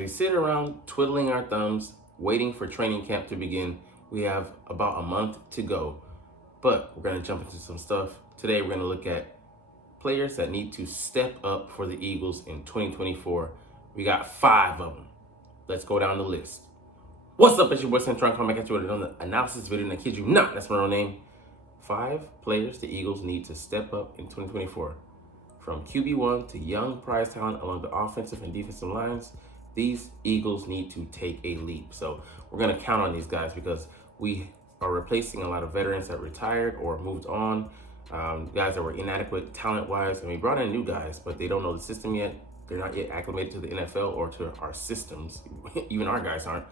we sit around twiddling our thumbs, waiting for training camp to begin, we have about a month to go. But we're going to jump into some stuff. Today, we're going to look at players that need to step up for the Eagles in 2024. We got 5 of them. Let's go down the list. What's up, it's your boy Cintron coming back at you with another analysis video, and I kid you not, that's my real name. 5 players the Eagles need to step up in 2024. From QB1 to young prize talent along the offensive and defensive lines, these Eagles need to take a leap. So we're going to count on these guys because we are replacing a lot of veterans that retired or moved on, guys that were inadequate talent-wise, and we brought in new guys, but they don't know the system yet. They're not yet acclimated to the NFL or to our systems. Even our guys aren't.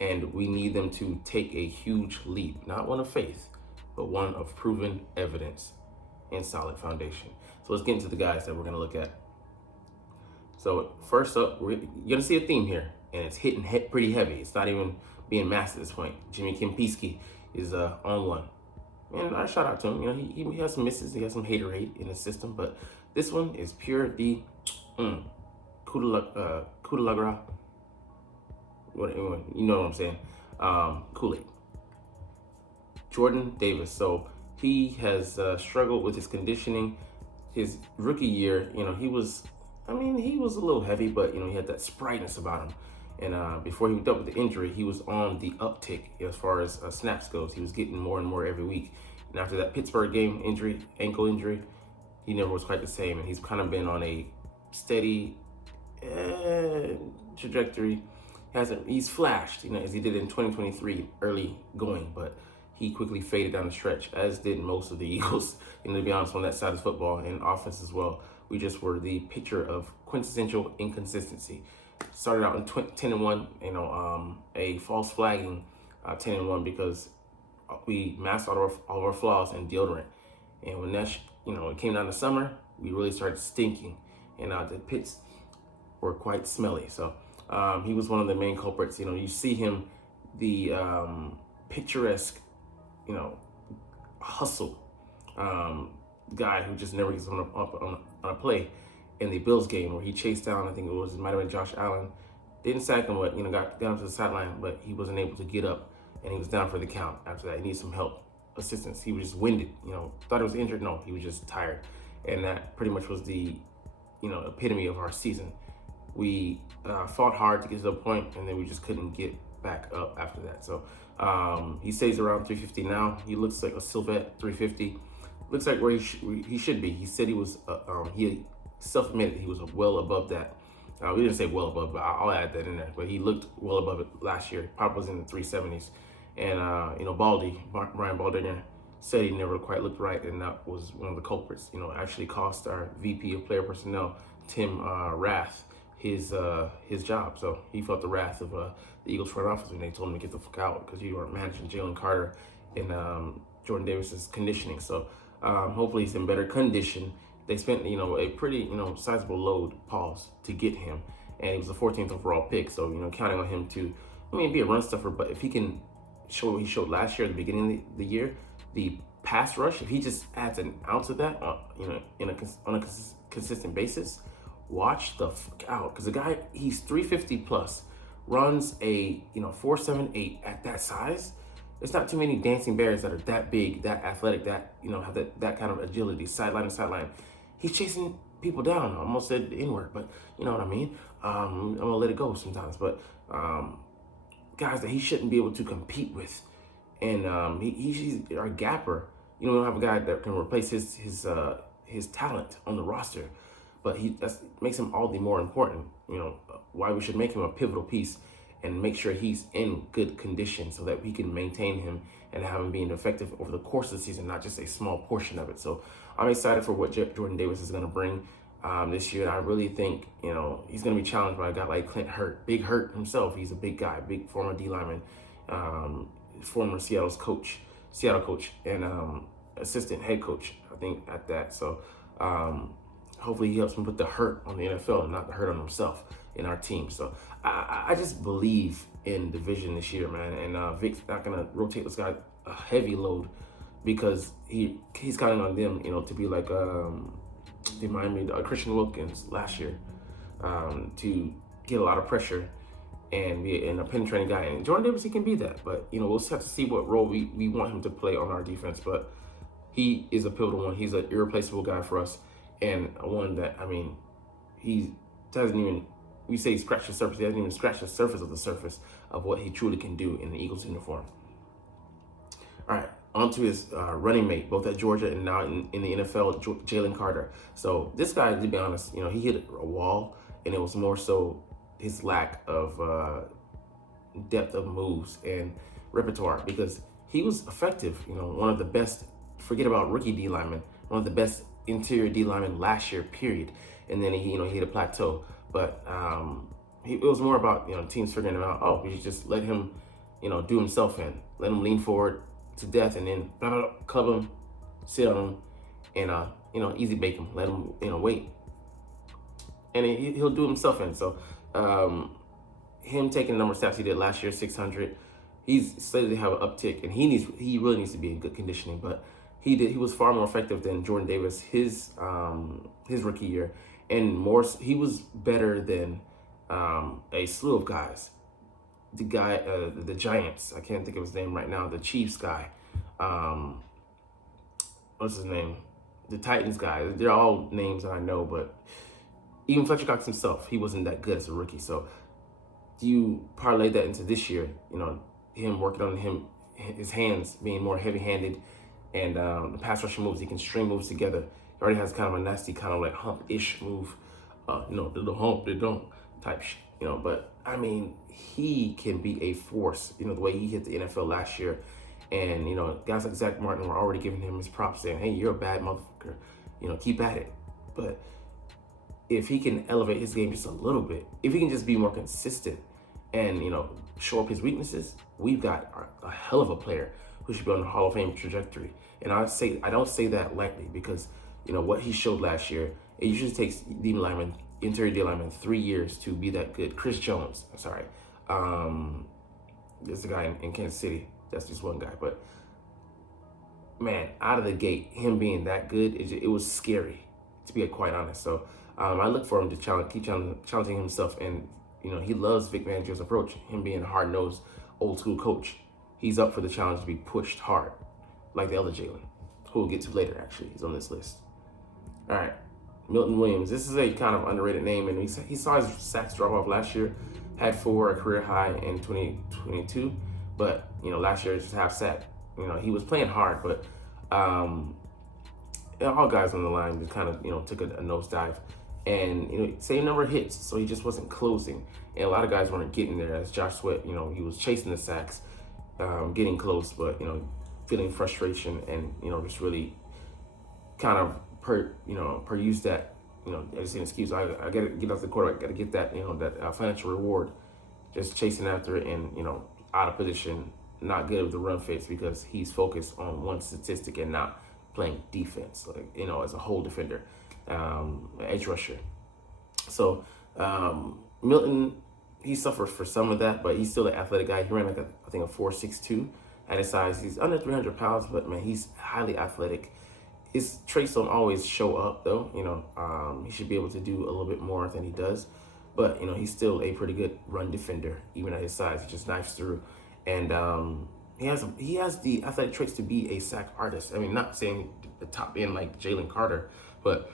And we need them to take a huge leap, not one of faith, but one of proven evidence and solid foundation. So let's get into the guys that we're going to look at. So first up, you're going to see a theme here, and it's hitting pretty heavy. It's not even being masked at this point. Jimmy Kempinski is on one. And I shout out to him. You know, he has some misses. He has some hater hate in his system, but this one is pure D. Kudalagra. You know what I'm saying. Kool-Aid. Jordan Davis. So he has struggled with his conditioning. His rookie year, you know, he was a little heavy, but, you know, he had that sprightness about him. And before he dealt with the injury, he was on the uptick as far as snaps goes. He was getting more and more every week. And after that Pittsburgh game injury, ankle injury, he never was quite the same. And he's kind of been on a steady trajectory. He's flashed, you know, as he did in 2023, early going, but he quickly faded down the stretch, as did most of the Eagles. And to be honest, on that side of football and offense as well, we just were the picture of quintessential inconsistency. Started out in 10-1, you know, a false flagging 10-1 because we masked all of our flaws in deodorant. And when that, it came down to summer, we really started stinking, and the pits were quite smelly. So he was one of the main culprits. You know, you see him, the picturesque, hustle guy who just never gets on a play in the Bills game where he chased down, I think it might have been Josh Allen. Didn't sack him, but, got down to the sideline, but he wasn't able to get up, and he was down for the count. After that, he needed some help, assistance. He was just winded, thought he was injured. No, he was just tired. And that pretty much was the, epitome of our season. We fought hard to get to the point, and then we just couldn't get back up after that. So he stays around 350 now. He looks like a Sylvette 350. Looks like where he should be. He said he was, he self-admitted he was well above that. We didn't say well above, but I'll add that in there. But he looked well above it last year. Probably was in the 370s. And, Brian Baldinger said he never quite looked right, and that was one of the culprits. Actually cost our VP of Player Personnel, Tim Rath, his job. So he felt the wrath of the Eagles front office when they told him to get the fuck out because you weren't managing Jalen Carter and Jordan Davis's conditioning. So hopefully he's in better condition. They spent, a pretty, sizable load, to get him. And he was the 14th overall pick. So, counting on him to, be a run stuffer. But if he can show what he showed last year at the beginning of the year, the pass rush, if he just adds an ounce of that, on a consistent basis, watch the fuck out. Because the guy, he's 350 plus, runs a, 4.78 at that size. There's not too many dancing bears that are that big, that athletic, that, have that kind of agility, sideline to sideline. He's chasing people down. I almost said the N-word, but you know what I mean. I'm gonna let it go sometimes. But guys that he shouldn't be able to compete with, and he's our gapper. We don't have a guy that can replace his talent on the roster, but that makes him all the more important. Why we should make him a pivotal piece and make sure he's in good condition so that we can maintain him and have him being effective over the course of the season, not just a small portion of it. So I'm excited for what Jordan Davis is going to bring this year. I really think, he's going to be challenged by a guy like Clint Hurt. Big Hurt himself. He's a big guy, big former D lineman, former Seattle coach, and assistant head coach, I think, at that. So hopefully he helps him put the hurt on the NFL and not the hurt on himself in our team. So I just believe in the vision this year, man. And Vic's not gonna rotate this guy a heavy load because he's counting on them, to be like they remind me of Christian Wilkins last year, to get a lot of pressure and be a penetrating guy. And Jordan Davis, he can be that. But, you know, we'll have to see what role we want him to play on our defense. But he is a pivotal one. He's an irreplaceable guy for us. And one that, I mean, he doesn't even, we say scratch the surface. He hasn't even scratched the surface of what he truly can do in the Eagles uniform. All right, on to his running mate, both at Georgia and now in the NFL, Jalen Carter. So this guy, to be honest, you know, he hit a wall, and it was more so his lack of depth of moves and repertoire, because he was effective. You know, one of the best, forget about rookie D linemen, one of the best interior D linemen last year, period. And then he hit a plateau. But it was more about, you know, teams figuring him out. Oh, we should just let him, you know, do himself in, let him lean forward to death, and then blah, blah, blah, club him, sit on him, and you know, easy bake him, let him, you know, wait, and he'll do himself in. So him taking the number of snaps he did last year, 600, he's slated to have an uptick, and he really needs to be in good conditioning. But he was far more effective than Jordan Davis his rookie year, and he was better than a slew of guys. The guy, the Giants, I can't think of his name right now, the Chiefs guy, what's his name? The Titans guy. They're all names that I know, but even Fletcher Cox himself, he wasn't that good as a rookie. So do you parlay that into this year, you know, him working on his hands being more heavy-handed, and the pass rushing moves, he can string moves together. He already has kind of a nasty kind of like hump-ish move, you know, the hump, they don't type shit, you know. But I mean, he can be a force, you know, the way he hit the NFL last year. And, you know, guys like Zach Martin were already giving him his props, saying, hey, you're a bad motherfucker, you know, keep at it. But if he can elevate his game just a little bit, if he can just be more consistent and, you know, show up his weaknesses, we've got a hell of a player who should be on the Hall of Fame trajectory. And I don't say that lightly, because, you know, what he showed last year, it usually takes interior D lineman 3 years to be that good. Chris Jones, sorry. There's a guy in Kansas City. That's just one guy. But, man, out of the gate, him being that good, it was scary, to be quite honest. So I look for him to keep challenging himself. And, you know, he loves Vic Fangio's approach, him being a hard-nosed, old-school coach. He's up for the challenge to be pushed hard, like the other Jalen, who we'll get to later, actually. He's on this list. All right, Milton Williams. This is a kind of underrated name, and he saw his sacks drop off last year, had 4, a career high in 2022, but, you know, last year just half sack. You know, he was playing hard, but all guys on the line just kind of, you know, took a nosedive, and, you know, same number of hits, so he just wasn't closing, and a lot of guys weren't getting there. As Josh Sweat, you know, he was chasing the sacks, getting close, but, you know, feeling frustration, and, you know, just really kind of use that, you know, as an excuse. I got to get off the quarterback, got to get that, you know, that financial reward, just chasing after it, and, you know, out of position, not good with the run fits, because he's focused on one statistic and not playing defense, like, you know, as a whole defender, edge rusher. So Milton, he suffers for some of that, but he's still an athletic guy. He ran like I think a 4.62 at his size. He's under 300 pounds, but, man, he's highly athletic. His traits don't always show up, though. You know, he should be able to do a little bit more than he does. But, you know, he's still a pretty good run defender, even at his size. He just knifes through. And he has the athletic traits to be a sack artist. I mean, not saying the top end like Jalen Carter, but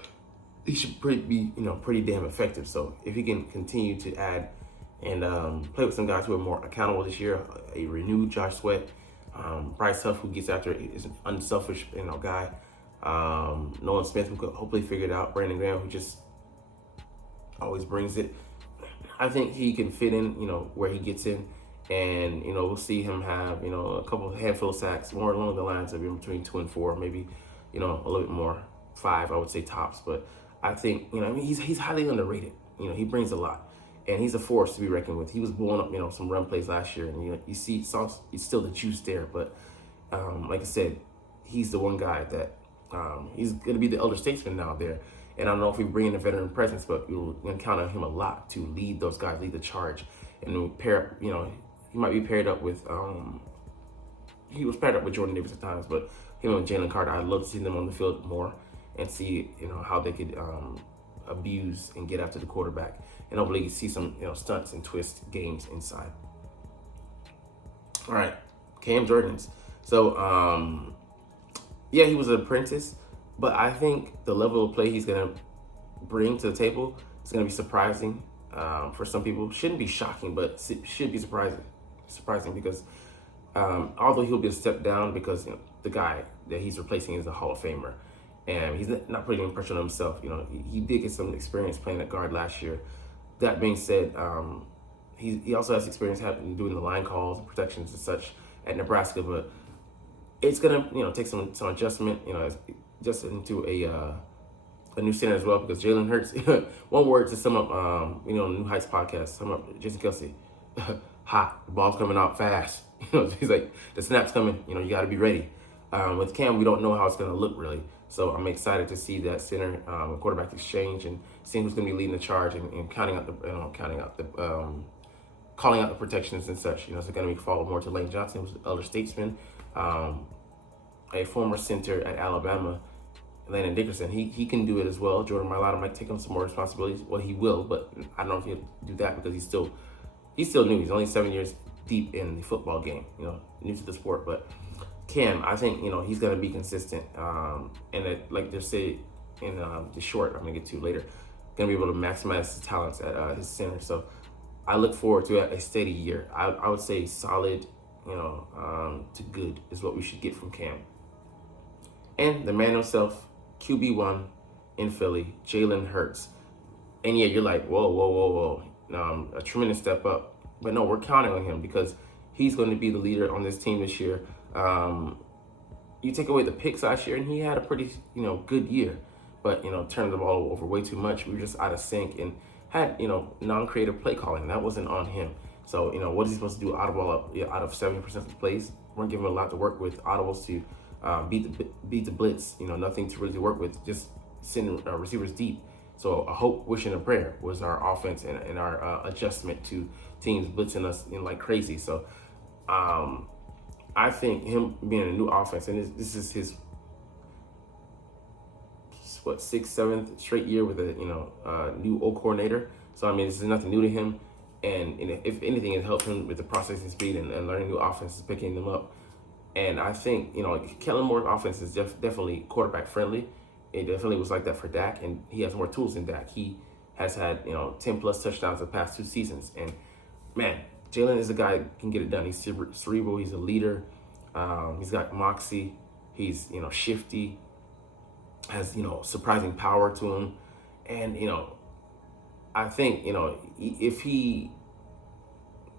he should be, you know, pretty damn effective. So if he can continue to add and play with some guys who are more accountable this year, a renewed Josh Sweat, Bryce Huff, who gets after it, is an unselfish, you know, guy. Nolan Smith, who could hopefully figure it out. Brandon Graham, who just always brings it. I think he can fit in, you know, where he gets in, and, you know, we'll see him have, you know, a handful of sacks, more along the lines of in between 2 and 4, maybe, you know, a little bit more, 5, I would say tops. But I think, you know, I mean, he's highly underrated. You know, he brings a lot, and he's a force to be reckoned with. He was blowing up, you know, some run plays last year, and, you know, it's still the juice there. But like I said, he's the one guy that he's going to be the elder statesman now there. And I don't know if we bring in a veteran presence, but we'll count on him a lot to lead those guys, lead the charge. And we'll pair, you know, he might be paired up with, he was paired up with Jordan Davis at times, but him and Jalen Carter, I'd love to see them on the field more and see, you know, how they could abuse and get after the quarterback and hopefully you see some stunts and twist games inside. All right, Cam Jurgens. So yeah, he was an apprentice, but I think the level of play he's gonna bring to the table is gonna be surprising for some people. Shouldn't be shocking, but should be surprising because although he'll be a step down because the guy that he's replacing is a Hall of Famer, and he's not putting any pressure on himself. He did get some experience playing at guard last year. That being said, he also has experience doing the line calls and protections and such at Nebraska, but it's gonna take some adjustment. Just into a new center as well because Jalen Hurts. One word to sum up, New Heights podcast. Sum up Jason Kelsey. Hot. The ball's coming out fast. He's like the snap's coming. You got to be ready. With Cam, we don't know how it's gonna look really. So I'm excited to see that center quarterback exchange and seeing who's gonna be leading the charge and calling out the protections and such. It's gonna be followed more to Lane Johnson, who's an elder statesman, a former center at Alabama. Landon Dickerson, he can do it as well. Jordan Mailata might take on some more responsibilities. Well, he will, but I don't know if he'll do that because he's still new. He's only 7 years deep in the football game, new to the sport. But Cam, I think he's gonna be consistent, and like they say in the short I'm gonna get to later, gonna be able to maximize his talents at his center. So I look forward to a steady year. I would say solid, to good is what we should get from Cam. And the man himself, QB1 in Philly, Jalen Hurts. And yeah, you're like, whoa. A tremendous step up. But no, we're counting on him because he's going to be the leader on this team this year. You take away the picks last year, and he had a pretty, good year. But, turned the ball over way too much. We were just out of sync and had, non-creative play calling. That wasn't on him. So, what is he supposed to do out of 70% of the plays? We're giving him a lot to work with. Audibles to beat the blitz, nothing to really work with, just sending receivers deep. So a hope, wish, and a prayer was our offense and our adjustment to teams blitzing us like crazy. So I think him being a new offense, and this is his sixth, seventh straight year with a new O coordinator. So this is nothing new to him, and if anything, it helped him with the processing speed and learning new offenses, picking them up. And I think, Kellen Moore's offense is definitely quarterback friendly. It definitely was like that for Dak, and he has more tools than Dak. He has had, 10 plus touchdowns the past 2 seasons. And man, Jalen is a guy who can get it done. He's cerebral. He's a leader. He's got moxie. He's, shifty, has, surprising power to him. And, I think, if he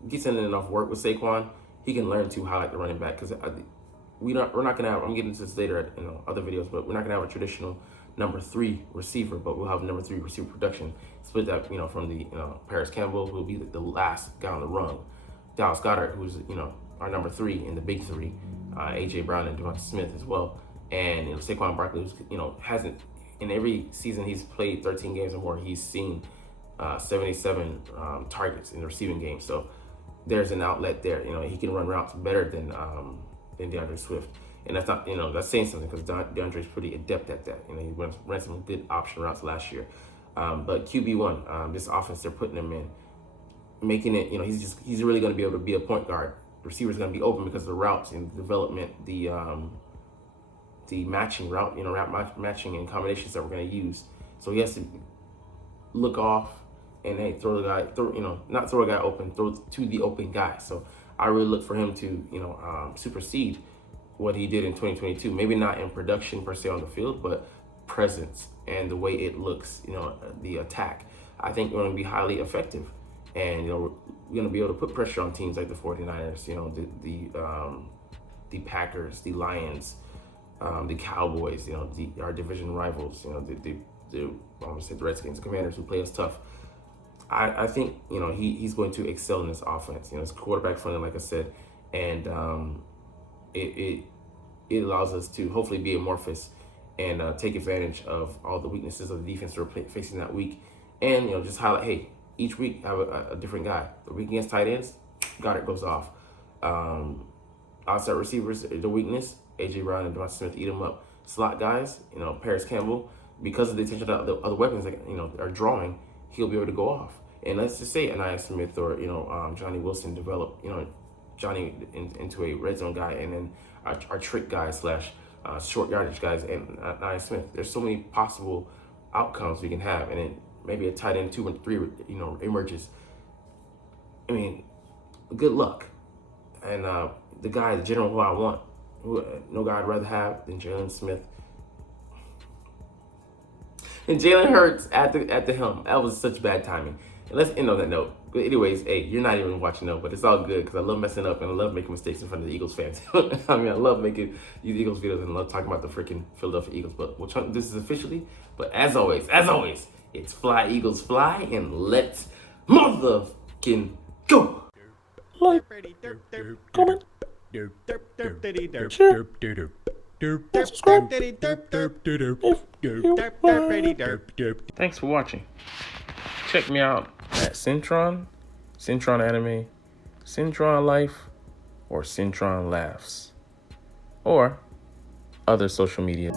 gets in enough work with Saquon, he can learn to highlight the running back because we're not going to have, I'm getting into this later in other videos, but we're not going to have a traditional number 3 receiver, but we'll have number 3 receiver production. Split that, from the, Paris Campbell, who will be the last guy on the rung. Dallas Goedert, who's, our number 3 in the big 3. A.J. Brown and Devonta Smith as well. And, Saquon Barkley, who's, hasn't, in every season he's played 13 games or more, he's seen 77 targets in the receiving game. So there's an outlet there. He can run routes better than DeAndre Swift. And that's not, that's saying something because DeAndre's pretty adept at that. He ran some good option routes last year. But QB1, this offense they're putting him in, making it, he's really going to be able to be a point guard. The receiver's going to be open because of the routes and the development, the matching route, route matching and combinations that we're going to use. So he has to look off and hey, not throw a guy open, throw to the open guy. So I really look for him to, supersede what he did in 2022. Maybe not in production per se on the field, but presence and the way it looks, the attack. I think we're going to be highly effective. And, we're going to be able to put pressure on teams like the 49ers, the Packers, the Lions, the Cowboys, our division rivals, I almost said the Redskins, the Commanders, who play us tough. I think, he's going to excel in this offense. It's quarterback friendly, like I said, and it allows us to hopefully be amorphous and take advantage of all the weaknesses of the defense we're facing that week. And, just highlight, hey, each week have a different guy. The week against tight ends, Goddard goes off. Outside receivers, the weakness, A.J. Brown and Devonta Smith eat them up. Slot guys, Paris Campbell, because of the attention of the other weapons that, are drawing, he'll be able to go off. And let's just say Anaya Smith or, Johnny Wilson develop, Johnny into a red zone guy, and then our trick guy slash short yardage guys and Anaya Smith. There's so many possible outcomes we can have, and then maybe a tight end 2 and 3, emerges. I mean, good luck. And the general who I want, no guy I'd rather have than Jalen Smith. And Jalen Hurts at the helm. That was such bad timing. And let's end on that note. But anyways, hey, you're not even watching though, but it's all good because I love messing up and I love making mistakes in front of the Eagles fans. I mean, I love making these Eagles videos and I love talking about the freaking Philadelphia Eagles. But this is officially. But as always, it's fly Eagles fly, and let's motherfucking go. Like, comment, share, and subscribe if you Thanks for watching. Check me out at Cintron Anime, Cintron Life, or Cintron Laughs, or other social media.